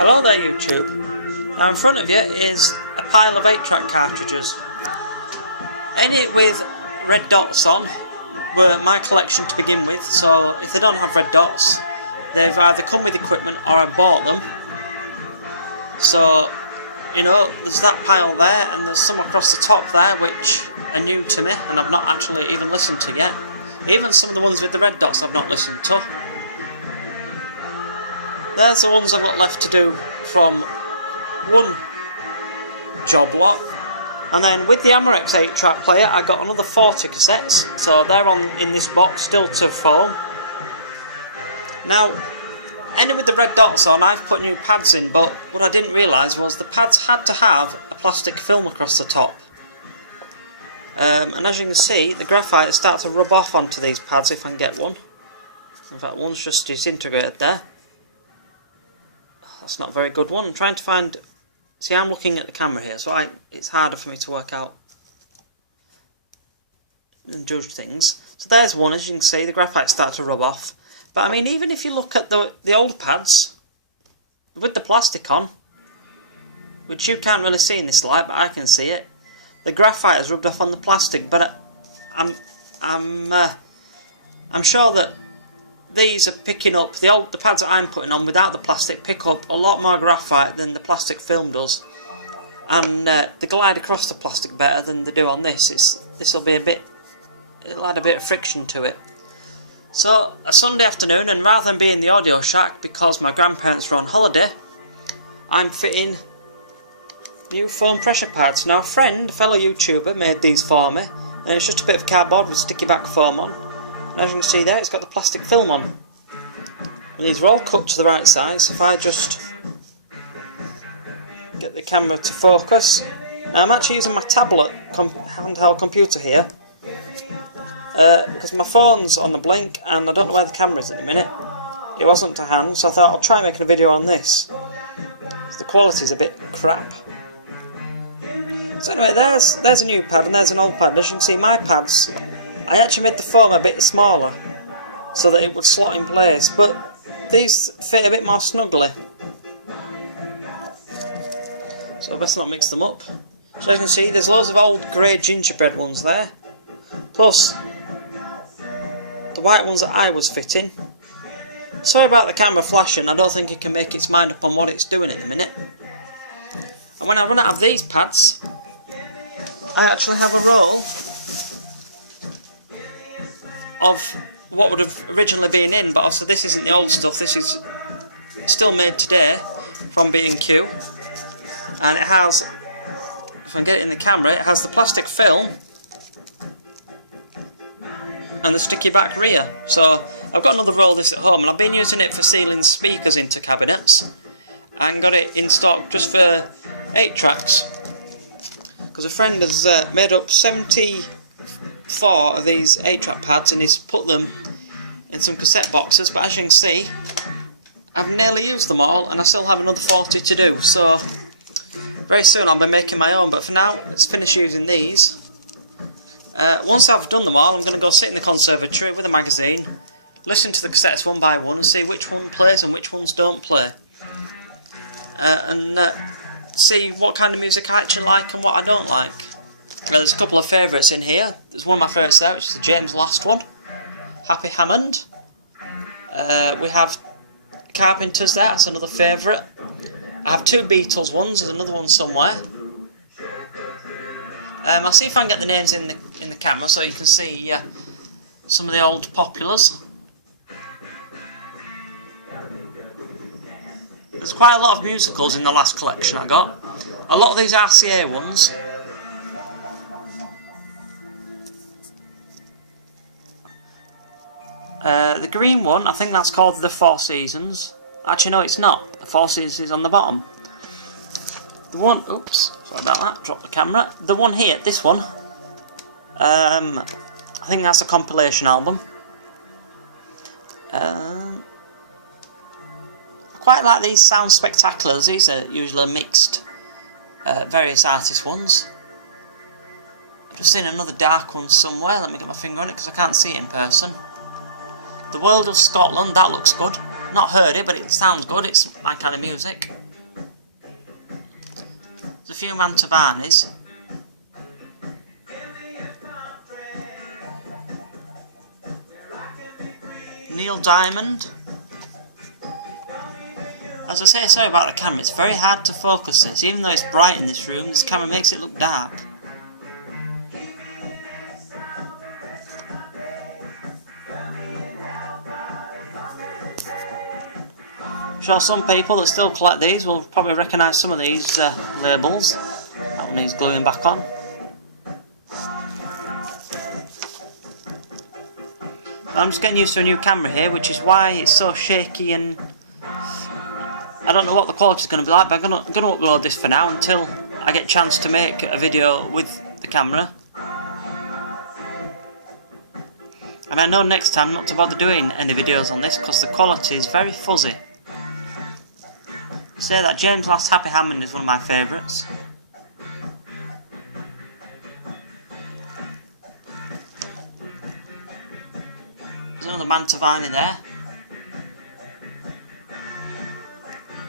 Hello there YouTube. Now in front of you is a pile of 8-track cartridges. Any with red dots on were my collection to begin with, so if they don't have red dots, they've either come with equipment or I bought them. So, you know, there's that pile there and there's some across the top there which are new to me and I've not actually even listened to yet. Even some of the ones with the red dots I've not listened to. There's the ones I've got left to do from one job lot. And then with the Amorex 8-track player I got another 40 cassettes, so they're on in this box still to form. Now, any with the red dots on I've put new pads in, but what I didn't realise was the pads had to have a plastic film across the top. And as you can see, the graphite starts to rub off onto these pads if I can get one. In fact, one's just disintegrated there. That's not a very good one. I'm trying to find... See, I'm looking at the camera here, so it's harder for me to work out and judge things. So there's one, as you can see, the graphite starts to rub off. But I mean, even if you look at the old pads, with the plastic on, which you can't really see in this light, but I can see it, the graphite has rubbed off on the plastic, but I'm sure that these are picking up, the pads that I'm putting on without the plastic pick up a lot more graphite than the plastic film does, and they glide across the plastic better than they do on this. It'll add a bit of friction to it. So, a Sunday afternoon, and rather than being in the audio shack because my grandparents are on holiday, I'm fitting new foam pressure pads. Now a fellow YouTuber, made these for me, and it's just a bit of cardboard with sticky back foam on. And as you can see there, it's got the plastic film on. And these are all cut to the right size. If I just get the camera to focus. Now, I'm actually using my tablet handheld computer here, because my phone's on the blink and I don't know where the camera is at the minute. It wasn't to hand, so I thought I'll try making a video on this. The quality's a bit crap. So anyway, there's a new pad and there's an old pad. As you can see, my pads, I actually made the foam a bit smaller so that it would slot in place, but these fit a bit more snugly. So I best not mix them up. So as you can see, there's loads of old grey gingerbread ones there, plus the white ones that I was fitting. Sorry about the camera flashing, I don't think it can make its mind up on what it's doing at the minute. And when I run out of these pads, I actually have a roll of what would have originally been in, but also this isn't the old stuff, this is still made today from B&Q, and it has, if I can get it in the camera, it has the plastic film and the sticky back rear. So I've got another roll of this at home and I've been using it for sealing speakers into cabinets and got it in stock just for 8 tracks, because a friend has made up 74 of these 8-track pads and he's put them in some cassette boxes, but as you can see I've nearly used them all and I still have another 40 to do, so very soon I'll be making my own, but for now let's finish using these. Once I've done them all, I'm going to go sit in the conservatory with a magazine, listen to the cassettes one by one, see which one plays and which ones don't play, and see what kind of music I actually like and what I don't like. There's a couple of favourites in here. There's one of my favourites there, which is the James Last one, Happy Hammond. We have Carpenters there, that's another favourite. I have 2 Beatles ones, there's another one somewhere. I'll see if I can get the names in the camera so you can see some of the old populars. There's quite a lot of musicals in the last collection I got. A lot of these RCA ones. The green one, I think that's called The Four Seasons. Actually, no, it's not. The Four Seasons is on the bottom. The one, oops, sorry about that, dropped the camera. The one here, this one, I think that's a compilation album. I quite like these Sound Spectaculars. These are usually mixed, various artist ones. I've just seen another dark one somewhere. Let me get my finger on it because I can't see it in person. The World of Scotland, that looks good. Not heard it, but it sounds good. It's my kind of music. few Mantovanis. Neil Diamond. As I say, sorry about the camera, it's very hard to focus this. Even though it's bright in this room, this camera makes it look dark. I'm sure some people that still collect these will probably recognise some of these labels. That one needs gluing back on. I'm just getting used to a new camera here, which is why it's so shaky, and I don't know what the quality is going to be like, but I'm going to upload this for now until I get a chance to make a video with the camera. And I know next time not to bother doing any videos on this because the quality is very fuzzy. I say that James Last's Happy Hammond is one of my favourites. There's another Mantovani there.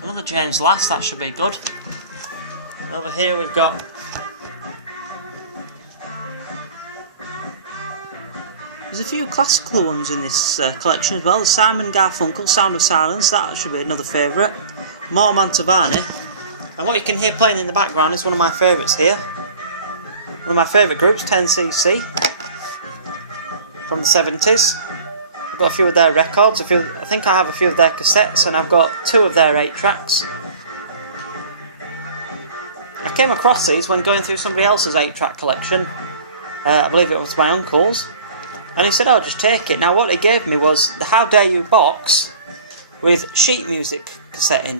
Another James Last, that should be good. Over here we've got there's a few classical ones in this collection as well. The Simon Garfunkel, Sound of Silence, that should be another favourite. More Mantovani. And what you can hear playing in the background is one of my favourites here. One of my favourite groups, 10cc. From the 70s. I've got a few of their records, I think I have a few of their cassettes, and I've got 2 of their 8 tracks. I came across these when going through somebody else's 8-track collection. I believe it was my uncle's. And he said, oh, just take it. Now what he gave me was the How Dare You box with sheet music cassette in.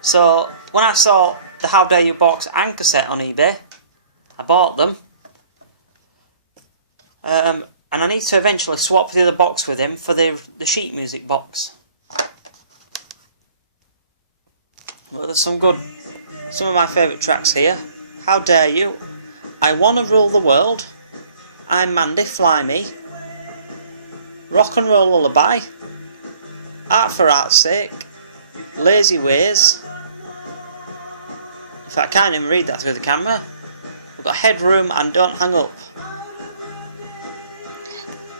So when I saw the How Dare You box and cassette on eBay, I bought them. And I need to eventually swap the other box with him for the sheet music box. Well, there's some of my favourite tracks here. How Dare You, I Wanna Rule the World, I'm Mandy, Fly Me, Rock and Roll Lullaby, Art for Art's Sake, Lazy Ways. In fact, I can't even read that through the camera. We've got Headroom and Don't Hang Up.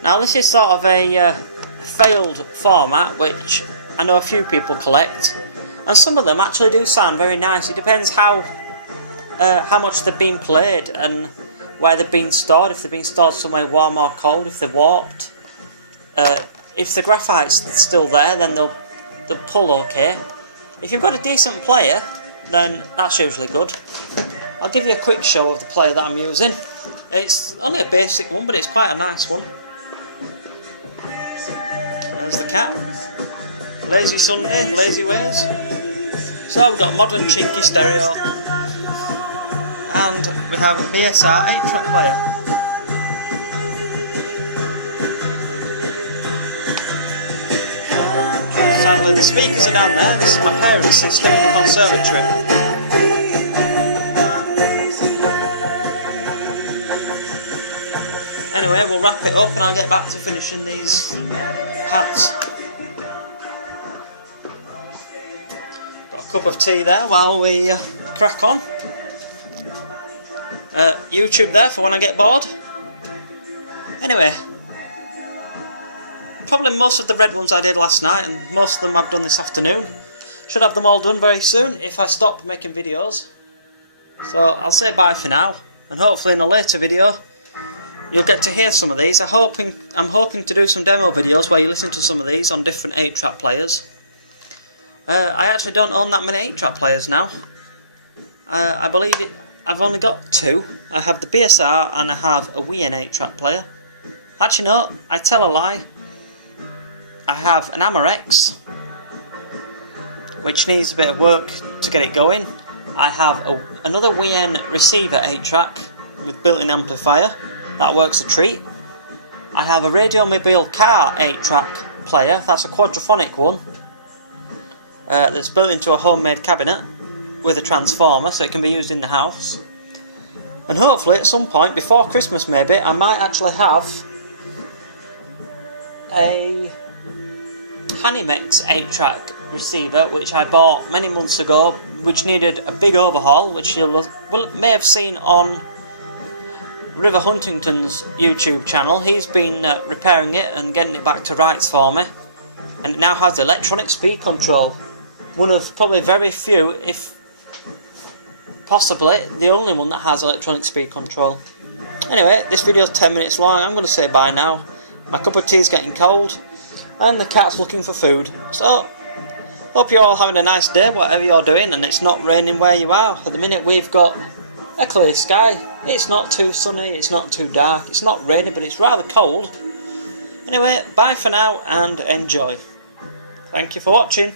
Now this is sort of a failed format which I know a few people collect, and some of them actually do sound very nice. It depends how much they've been played and where they've been stored, if they've been stored somewhere warm or cold, if they're warped. If the graphite's still there, then they'll pull okay. If you've got a decent player, then that's usually good. I'll give you a quick show of the player that I'm using. It's only a basic one, but it's quite a nice one. There's the cat. Lazy Sunday, Lazy Ways. So we've got a modern cheeky stereo. And we have a BSR 8-track player. Sadly the speakers are down there. This is my parents' system in the conservatory. Anyway, we'll wrap it up and I'll get back to finishing these hats. Got a cup of tea there while we crack on. YouTube there for when I get bored. Anyway, probably most of the red ones I did last night, and most of them I've done this afternoon. Should have them all done very soon if I stop making videos. So I'll say bye for now, and hopefully in a later video you'll get to hear some of these. I'm hoping to do some demo videos where you listen to some of these on different 8-track players. I actually don't own that many 8-track players now. I believe I've only got 2. I have the BSR and I have a WN 8-track player. Actually no, I tell a lie. I have an Amorex, which needs a bit of work to get it going. I have another WN receiver 8-track with built-in amplifier. That works a treat. I have a Radiomobile car 8-track player. That's a quadraphonic one. That's built into a homemade cabinet with a transformer, so it can be used in the house. And hopefully at some point, before Christmas maybe, I might actually have a Hanimex 8-track receiver, which I bought many months ago, which needed a big overhaul, which you may have seen on River Huntington's YouTube channel. He's been repairing it and getting it back to rights for me, and it now has electronic speed control. One of probably very few, if possibly the only one, that has electronic speed control. Anyway, this video's 10 minutes long. I'm going to say bye now. My cup of tea is getting cold, and the cat's looking for food. So, hope you're all having a nice day, whatever you're doing, and it's not raining where you are. At the minute we've got a clear sky. It's not too sunny, it's not too dark, it's not raining, but it's rather cold. Anyway, bye for now and enjoy. Thank you for watching.